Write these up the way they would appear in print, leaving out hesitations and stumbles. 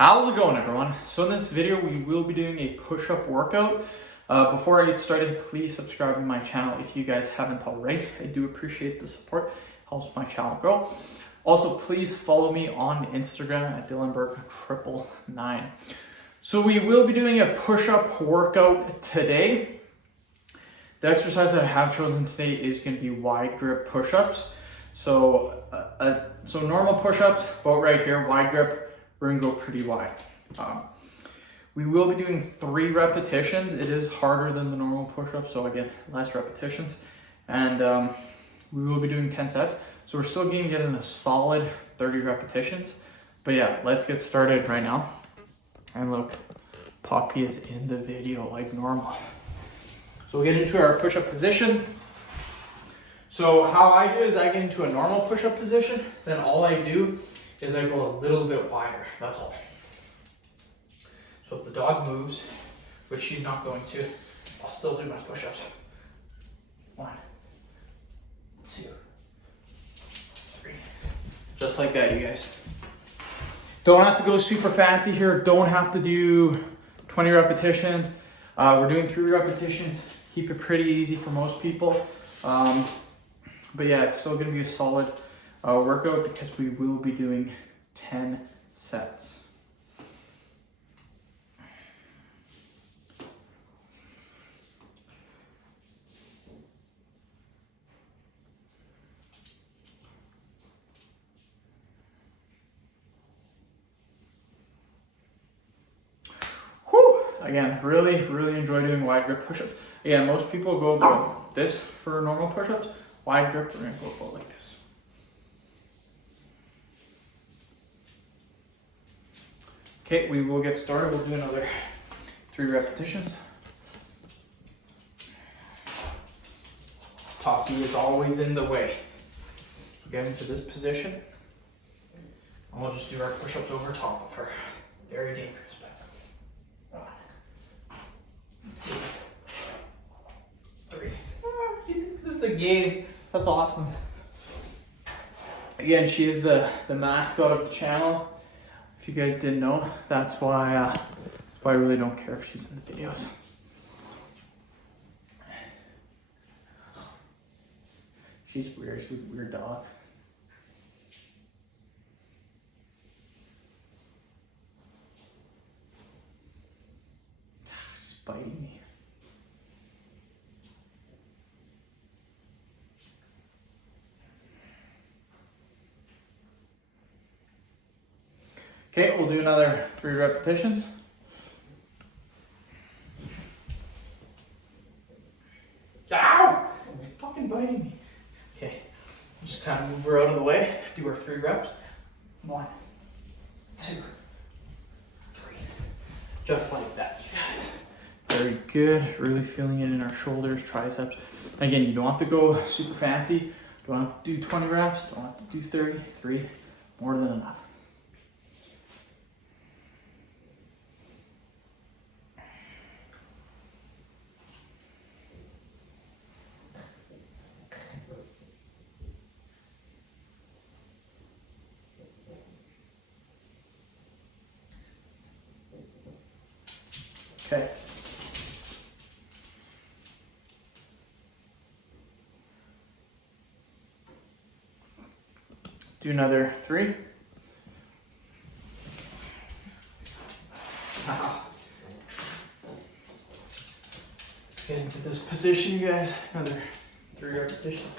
How's it going, everyone? So in this video, we will be doing a push-up workout. Before I get started, please subscribe to my channel if you guys haven't already. I do appreciate the support. Helps my channel grow. Also, please follow me on Instagram at DylanBurke999. So we will be doing a push-up workout today. The exercise that I have chosen today is going to be wide grip push-ups. So normal push-ups, about right here, wide grip. We're gonna go pretty wide. We will be doing 3 repetitions. It is harder than the normal push-up, so again, less repetitions. And we will be doing 10 sets. So we're still gonna get in a solid 30 repetitions. But yeah, let's get started right now. And look, Poppy is in the video like normal. So we'll get into our push-up position. So how I do is I get into a normal push-up position, then all I do is I go a little bit wider, that's all. So if the dog moves, which she's not going to, I'll still do my push-ups. 1, 2, 3. Just like that, you guys. Don't have to go super fancy here. Don't have to do 20 repetitions. We're doing 3 repetitions. Keep it pretty easy for most people. But yeah, it's still gonna be a solid workout because we will be doing 10 sets. Whew. Again, really enjoy doing wide grip push-ups. Again, most people go about this for normal push-ups. Wide grip, we're gonna go about like this. Okay, we will get started. We'll do another 3 repetitions. Poppy is always in the way. So get into this position. And we'll just do our push-ups over top of her. Very dangerous, but 1, 2, 3. That's a game. That's awesome. Again, she is the mascot of the channel. If you guys didn't know, that's why I really don't care if she's in the videos. She's weird. She's a weird dog. She's biting me. Okay, we'll do another 3 repetitions. Ow! You're fucking biting me. Okay, just kind of move her out of the way. Do our 3 reps. 1, 2, 3. Just like that. Very good. Really feeling it in our shoulders, triceps. Again, you don't have to go super fancy. Don't have to do 20 reps. Don't have to do 30. 3, more than enough. Okay. Do another 3. Get into this position, you guys. Another 3 repetitions.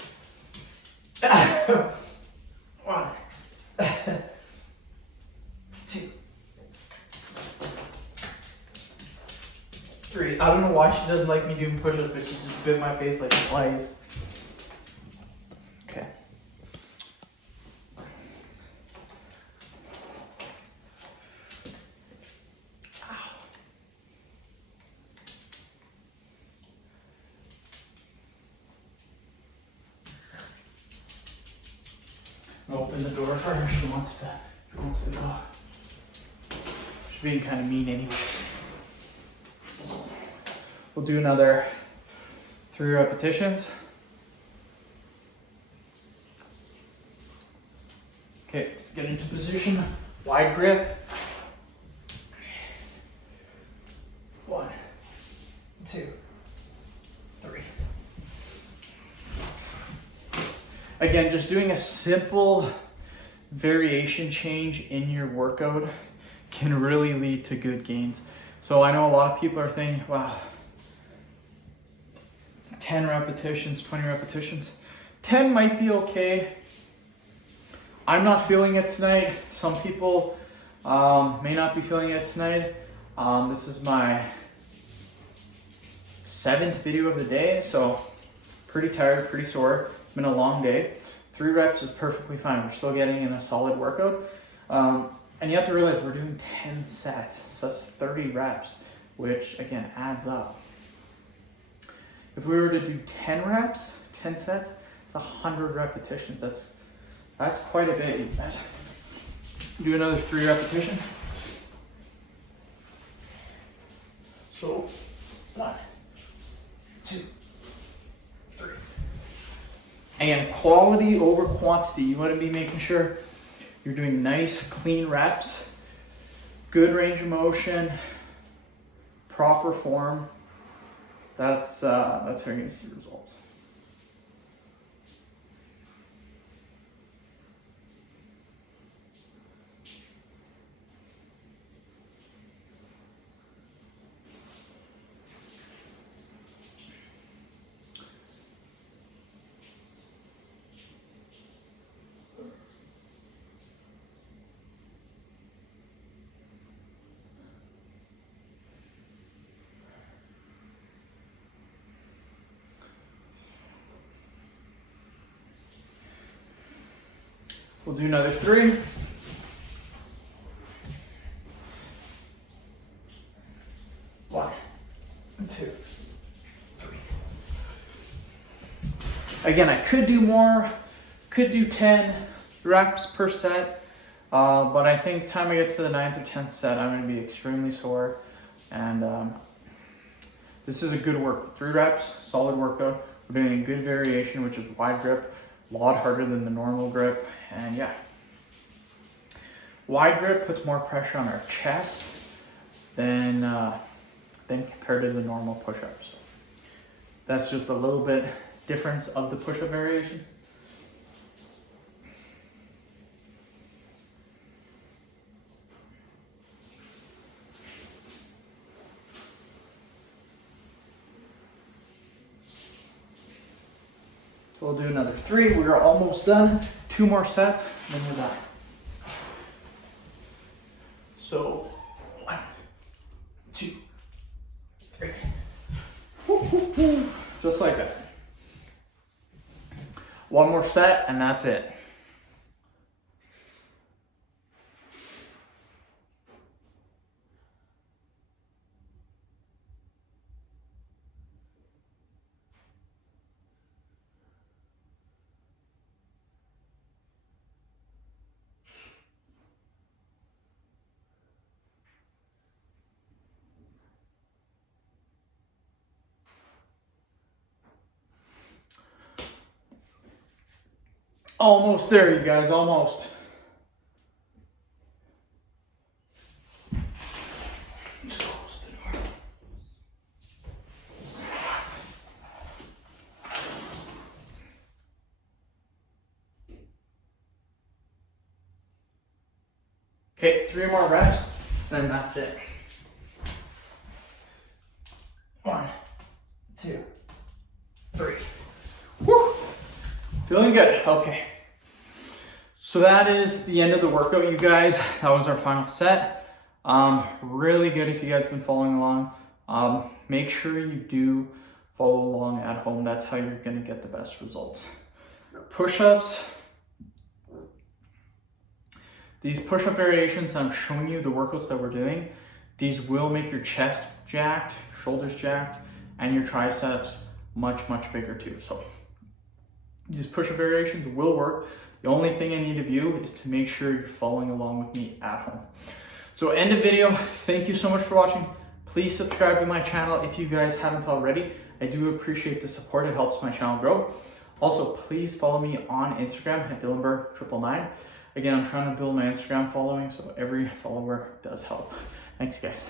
1, 2, 3. I don't know why she doesn't like me doing push-ups, but she just bit my face like twice. Okay. Open the door for her. She wants to go. She's being kind of mean anyways. We'll do another 3 repetitions. Okay, let's get into position. Wide grip. Again, just doing a simple variation change in your workout can really lead to good gains. So I know a lot of people are thinking, wow, 10 repetitions, 20 repetitions. 10 might be okay. I'm not feeling it tonight. Some people may not be feeling it tonight. This is my 7th video of the day, so pretty tired, pretty sore. It's been a long day. 3 reps is perfectly fine. We're still getting in a solid workout. And you have to realize we're doing 10 sets, so that's 30 reps, which again adds up. If we were to do 10 reps, 10 sets, it's 100 repetitions. That's quite a bit, you guys. Do another 3 repetition. So 1, 2, 3. Again, quality over quantity. You want to be making sure you're doing nice, clean reps, good range of motion, proper form. That's how you're going to see results. We'll do another 3. One, 2, 3. Again, I could do more, could do 10 reps per set, but I think time I get to the 9th or 10th set, I'm going to be extremely sore. And this is a good workout. 3 reps, solid workout. We're doing a good variation, which is wide grip, a lot harder than the normal grip. And yeah, wide grip puts more pressure on our chest than compared to the normal push-ups. That's just a little bit difference of the push-up variation. So we'll do another 3. We are almost done. 2 more sets, then we're done. So 1, 2, 3. Just like that. 1 more set, and that's it. Almost there, you guys, almost. Okay, 3 more reps, and then that's it. 1, 2, 3. Woo! Feeling good. Okay. So that is the end of the workout, you guys. That was our final set. Really good if you guys have been following along. Make sure you do follow along at home. That's how you're going to get the best results. Push-ups. These push-up variations that I'm showing you, the workouts that we're doing, these will make your chest jacked, shoulders jacked, and your triceps much, much bigger too. So these push-up variations will work. The only thing I need of you is to make sure you're following along with me at home. So end of video. Thank you so much for watching. Please subscribe to my channel if you guys haven't already. I do appreciate the support. It helps my channel grow. Also, please follow me on Instagram at Dylanberg999. Again, I'm trying to build my Instagram following, so every follower does help. Thanks, guys.